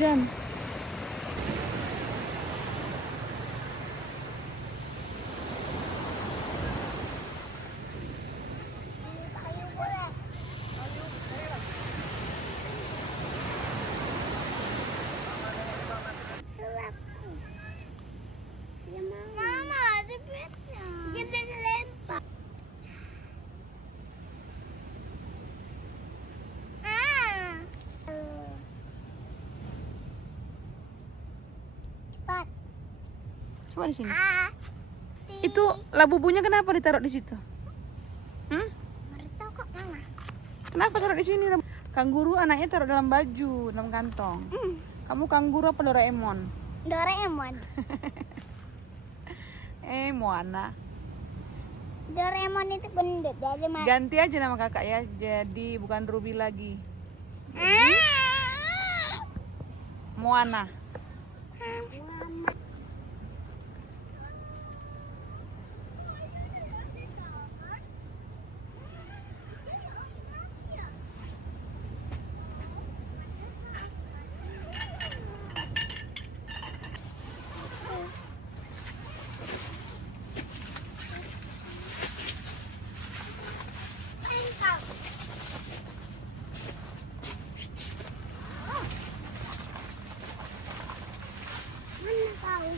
jam. Mama, jepitnya. Jepit lempar. Cepat. Coba di sini. Itu labubunya kenapa ditaruh di situ? Mereka kok mama? Kenapa taruh di sini? Kanguru anaknya taruh dalam baju, dalam kantong. Kamu kanguru apa Doraemon? Doraemon. Moana. Doraemon itu gendut jadi mas. Ganti aja nama kakak ya, jadi bukan Ruby lagi. Moana. Mama. Mana kau?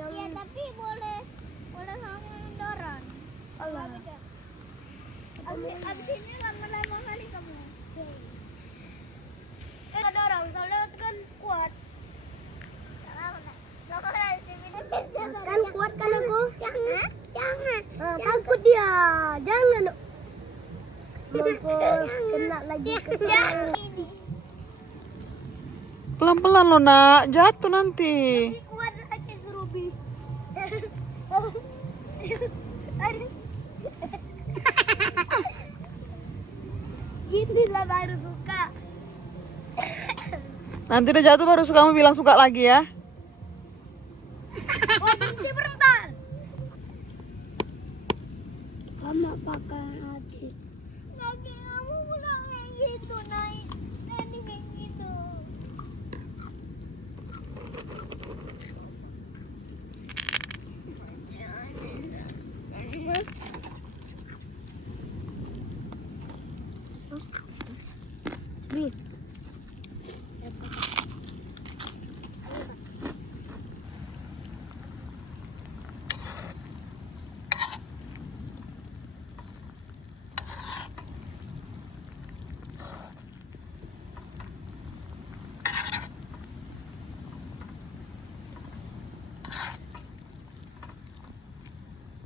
Ya tapi boleh sama dorong. Allah. Abis ini lama-lama kali kamu. Dorong soalnya itu kan kuat. Kan kuat kan aku? Jangan. Takut dia. Jangan. Kena lagi ke Pelan-pelan lo nak, jatuh nanti. kuat lagi Ruby. Inilah baru suka. Nanti udah jatuh baru kamu bilang suka lagi ya. Oh, berhenti bentar. Kamu pakai hati. Kaki kamu bukan kayak gitu, naik. Tadi kayak gitu. Nih.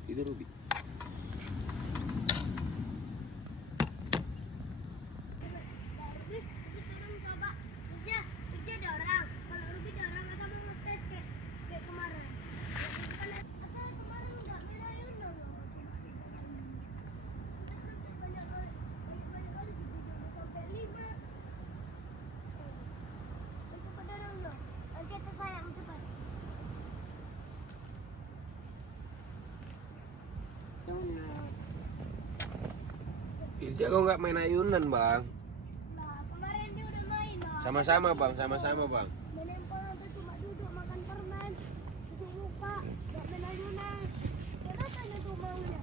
Itu Ruby. Irja kok nggak main ayunan bang? Nah, kemarin dia udah main lah. Sama-sama bang, sama-sama bang. Main handphone atau cuma duduk makan permen, cuci muka, gak main ayunan. Terus aja tuh maunya.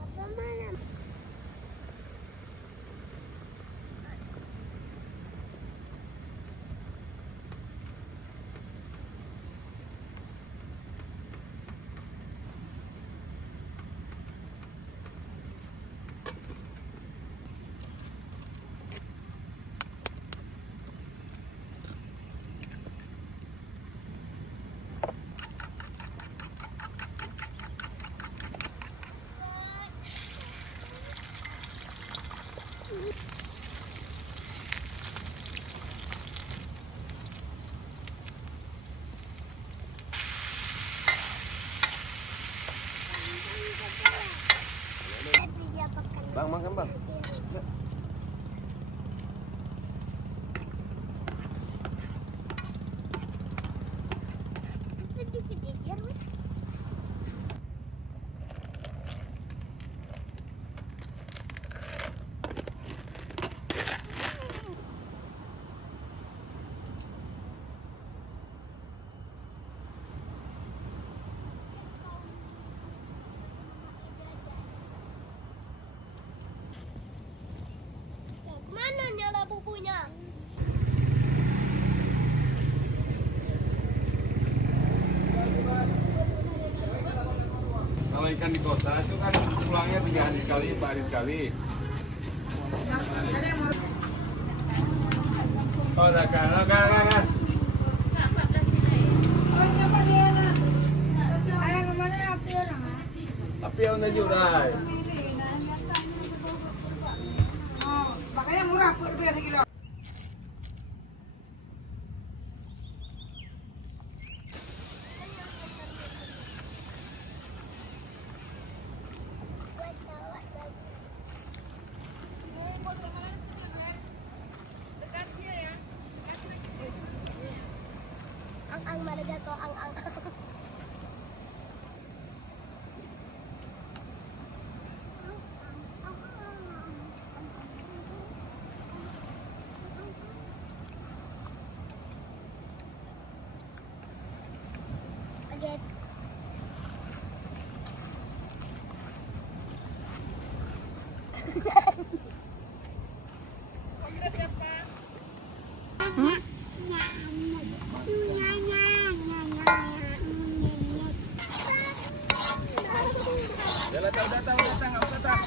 Apa mana? Dia pakai. Bang makan bang. Sedikit ya, weh. Mana nyala bubunya? Kalau ikan di kota itu kan pulangnya 3 hari sekali, 4 hari sekali. Oh, kan. Ayah kemana api orang? Tapi yang udah jurai. Makanya murah per kilo. Ang mana jatuh ang. Guys. Datang, nggak usah tak.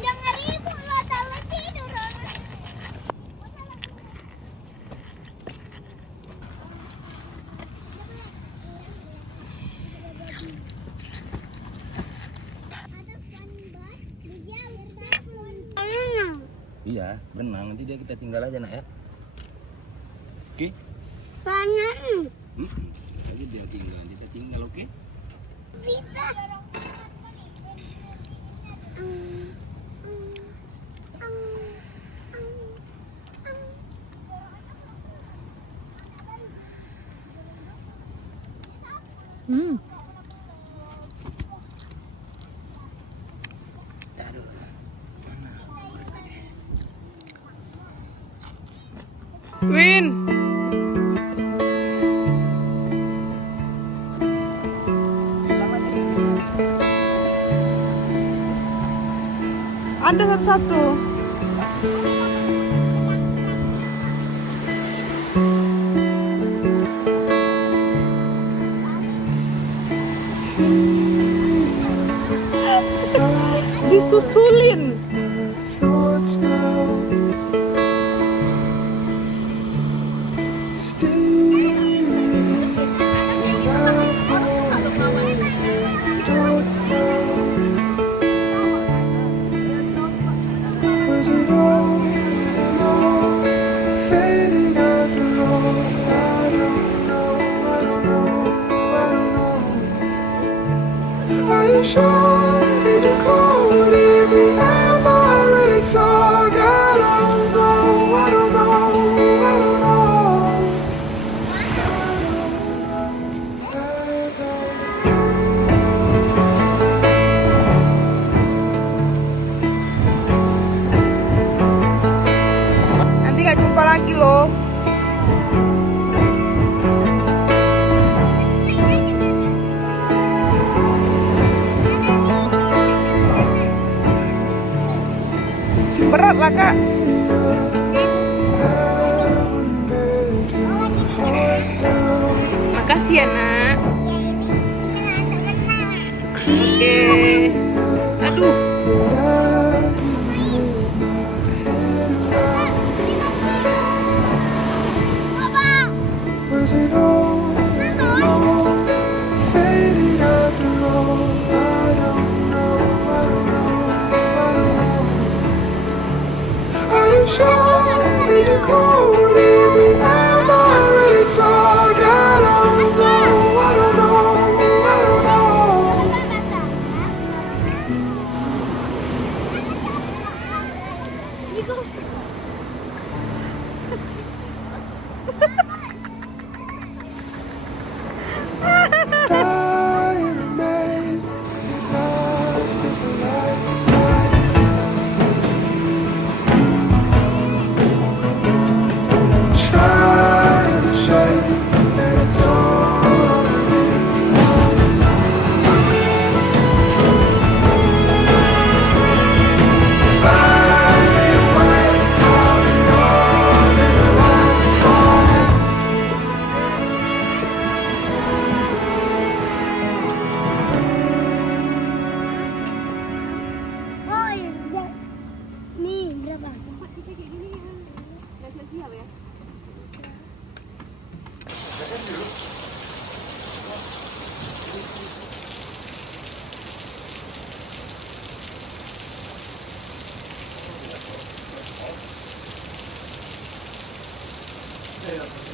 Jangan ribut lah, tahu tidur. Iya, berenang. Nanti dia kita tinggal aja nak ya. Oke? Banyak. Lagi dia tinggal, nanti kita tinggal, oke? Bisa. Win. Ada satu-satu. Disusulin. Nanti gak jumpa lagi loh. Berat lah kak. Makasih ya nak. Oke. Aduh. Oh iya. Nih berapa? Yeah.